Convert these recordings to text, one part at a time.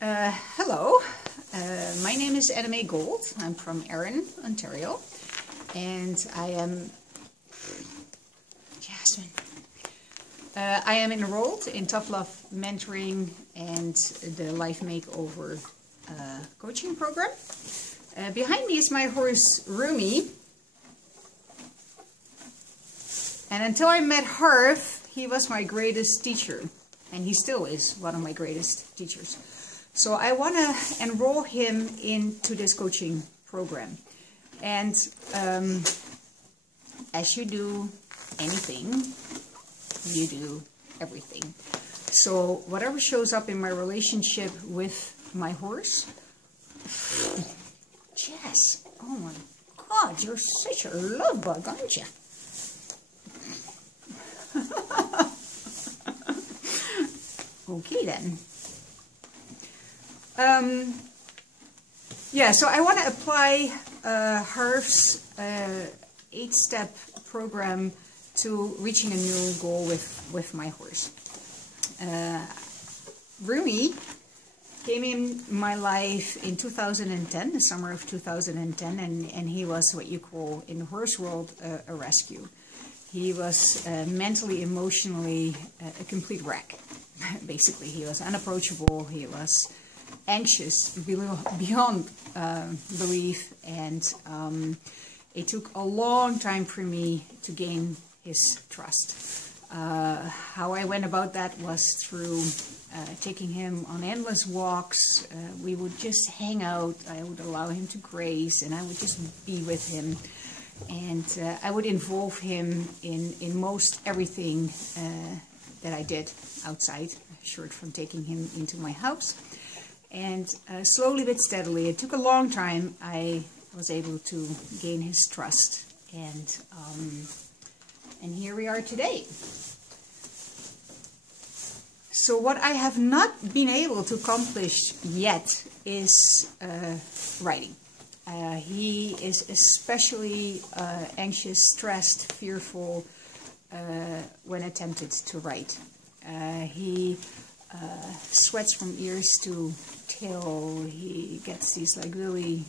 Hello, my name is Mae Gold. I'm from Erin, Ontario, and I am Jasmine. I am enrolled in Tough Love Mentoring and the Life Makeover coaching program. Behind me is my horse Rumi, and until I met Harv, he was my greatest teacher, and he still is one of my greatest teachers. So I want to enroll him into this coaching program. And as you do anything, you do everything. So whatever shows up in my relationship with my horse, Jess, oh my God, you're such a love bug, aren't you? Okay then. Yeah, so I want to apply Harv's 8-step program to reaching a new goal with my horse. Rumi came in my life in 2010, the summer of 2010, and he was what you call in the horse world a rescue. He was mentally, emotionally a complete wreck. Basically, he was unapproachable, he was anxious beyond belief, and it took a long time for me to gain his trust. How I went about that was through taking him on endless walks. We would just hang out, I would allow him to graze, and I would just be with him. And I would involve him in most everything that I did outside, short from taking him into my house. And slowly but steadily, it took a long time, I was able to gain his trust. And here we are today. So what I have not been able to accomplish yet is writing. He is especially anxious, stressed, fearful when attempted to write. He sweats from ears to tail. He gets these like really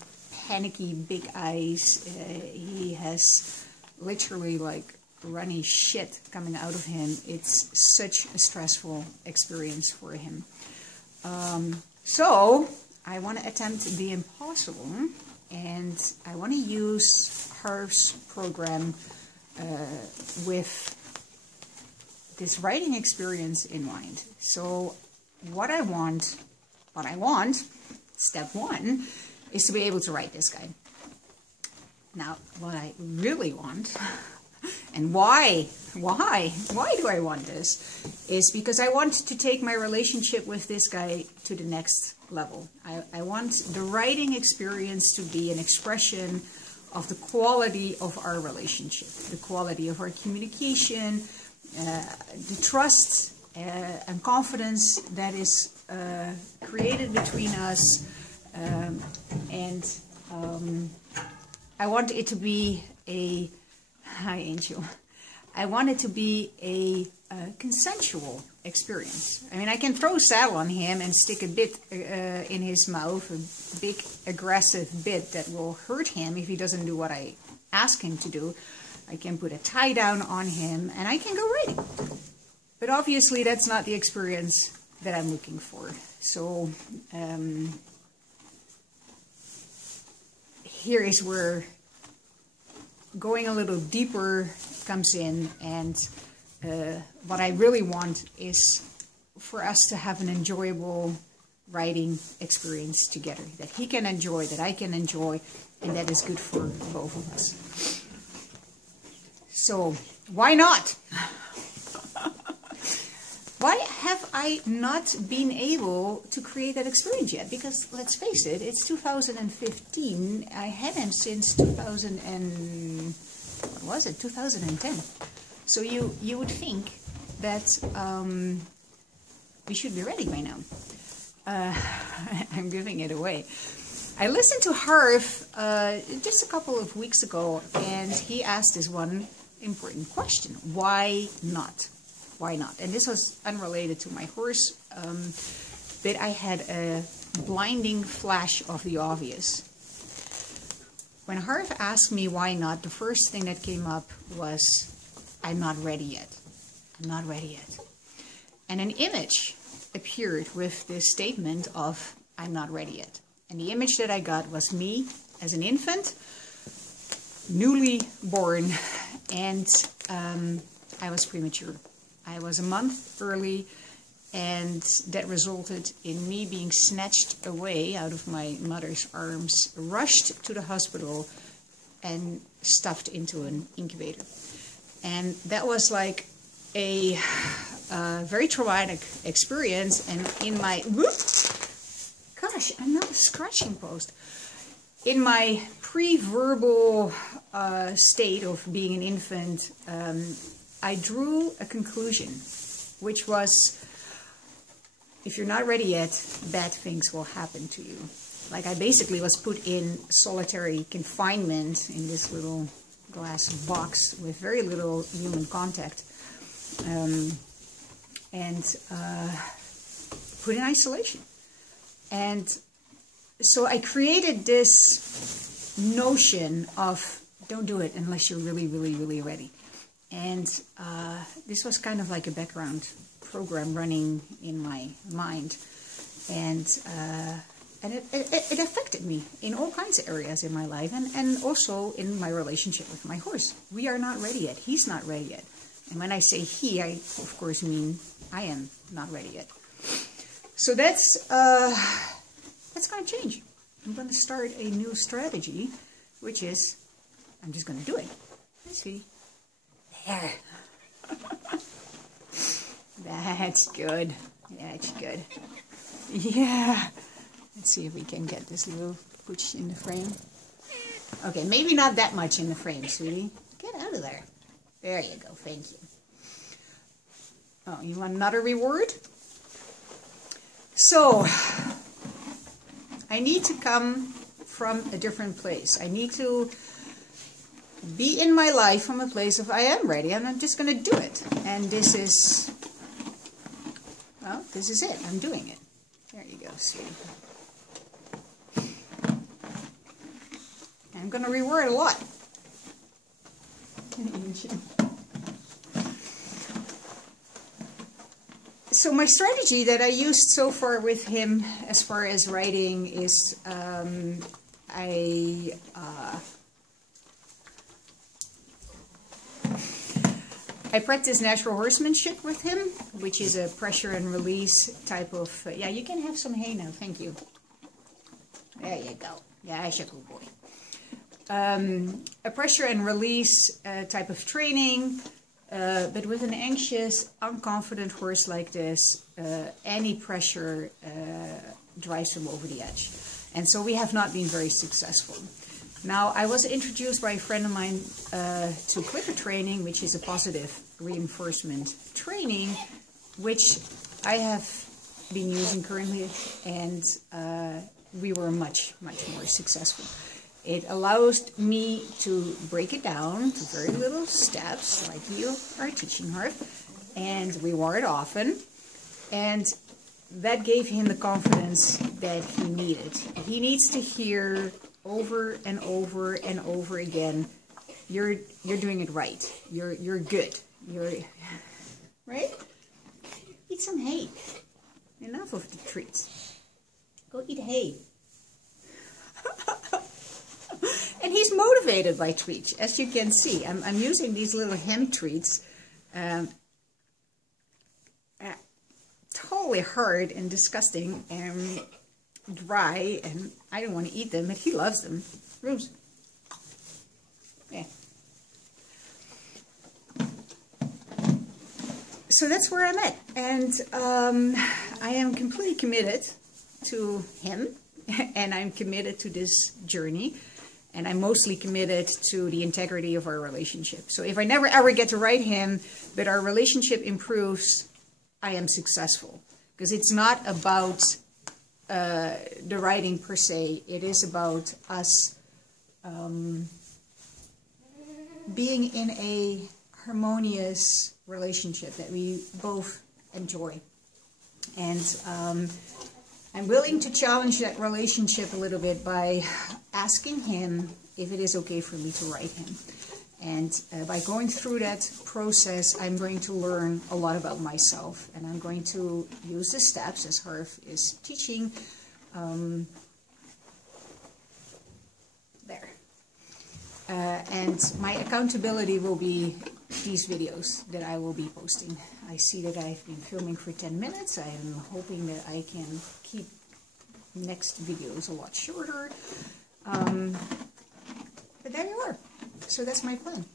panicky big eyes. He has literally like runny shit coming out of him. It's such a stressful experience for him. So I want to attempt the impossible, and I want to use Harv's program with this writing experience in mind. So what I want, step one, is to be able to write this guy. Now, what I really want, and why do I want this, is because I want to take my relationship with this guy to the next level. I want the writing experience to be an expression of the quality of our relationship, the quality of our communication, the trust and confidence that is created between us, and I want it to be a, hi Angel, I want it to be a consensual experience. I mean, I can throw saddle on him and stick a bit in his mouth, a big aggressive bit that will hurt him if he doesn't do what I ask him to do. I can put a tie down on him and I can go riding. But obviously that's not the experience that I'm looking for. So here is where going a little deeper comes in, and what I really want is for us to have an enjoyable writing experience together, that he can enjoy, that I can enjoy, and that is good for both of us. So why not? Why have I not been able to create that experience yet? Because let's face it, it's 2015. I had him since 2010. So you would think that we should be ready by now. I'm giving it away. I listened to Harv just a couple of weeks ago, and he asked this one important question: why not? Why not? And this was unrelated to my horse. but I had a blinding flash of the obvious. When Harv asked me why not, the first thing that came up was, I'm not ready yet. I'm not ready yet. And an image appeared with this statement of, I'm not ready yet. And the image that I got was me as an infant, newly born, and I was premature. I was a month early, and that resulted in me being snatched away out of my mother's arms, rushed to the hospital, and stuffed into an incubator. And that was like a very traumatic experience. And in my, gosh, another scratching post. In my pre-verbal state of being an infant, I drew a conclusion, which was, if you're not ready yet, bad things will happen to you. Like, I basically was put in solitary confinement in this little glass box with very little human contact, and put in isolation. And so I created this notion of, don't do it unless you're really, really, really ready. And this was kind of like a background program running in my mind, and it affected me in all kinds of areas in my life, and also in my relationship with my horse. We are not ready yet. He's not ready yet. And when I say he, I of course mean I am not ready yet. So that's going to change. I'm going to start a new strategy, which is, I'm just going to do it. Let's see. There. That's good. That's good. Yeah. Let's see if we can get this little pooch in the frame. Okay, maybe not that much in the frame, sweetie. Get out of there. There you go. Thank you. Oh, you want another reward? So, I need to come from a different place. I need to be in my life from a place of, I am ready, and I'm just going to do it. And this is, well, this is it. I'm doing it. There you go, sweetie. I'm going to reward a lot. So my strategy that I used so far with him as far as riding is I practice natural horsemanship with him, which is a pressure and release type of, yeah, you can have some hay now, thank you. There you go. Yeah, that's a good boy. A pressure and release type of training, but with an anxious, unconfident horse like this, any pressure drives him over the edge. And so we have not been very successful. Now, I was introduced by a friend of mine to clicker training, which is a positive reinforcement training, which I have been using currently, and we were much, much more successful. It allows me to break it down to very little steps, like you are teaching her, and reward often. And that gave him the confidence that he needed. He needs to hear over and over and over again, you're doing it right. You're good. You're right? Eat some hay. Enough of the treats. Go eat hay. And he's motivated by treats, as you can see. I'm using these little hemp treats. Totally hard and disgusting and dry, and I don't want to eat them, but he loves them. Rooms. Yeah. So that's where I'm at, and I am completely committed to him, and I'm committed to this journey, and I'm mostly committed to the integrity of our relationship. So if I never ever get to ride him, but our relationship improves, I am successful, because it's not about the riding per se. It is about us being in a harmonious relationship that we both enjoy. And I'm willing to challenge that relationship a little bit by asking him if it is okay for me to write him. And by going through that process, I'm going to learn a lot about myself. And I'm going to use the steps, as Harv is teaching, there. And my accountability will be these videos that I will be posting. I see that I've been filming for 10 minutes. I am hoping that I can keep next videos a lot shorter. But there you are. So that's my plan.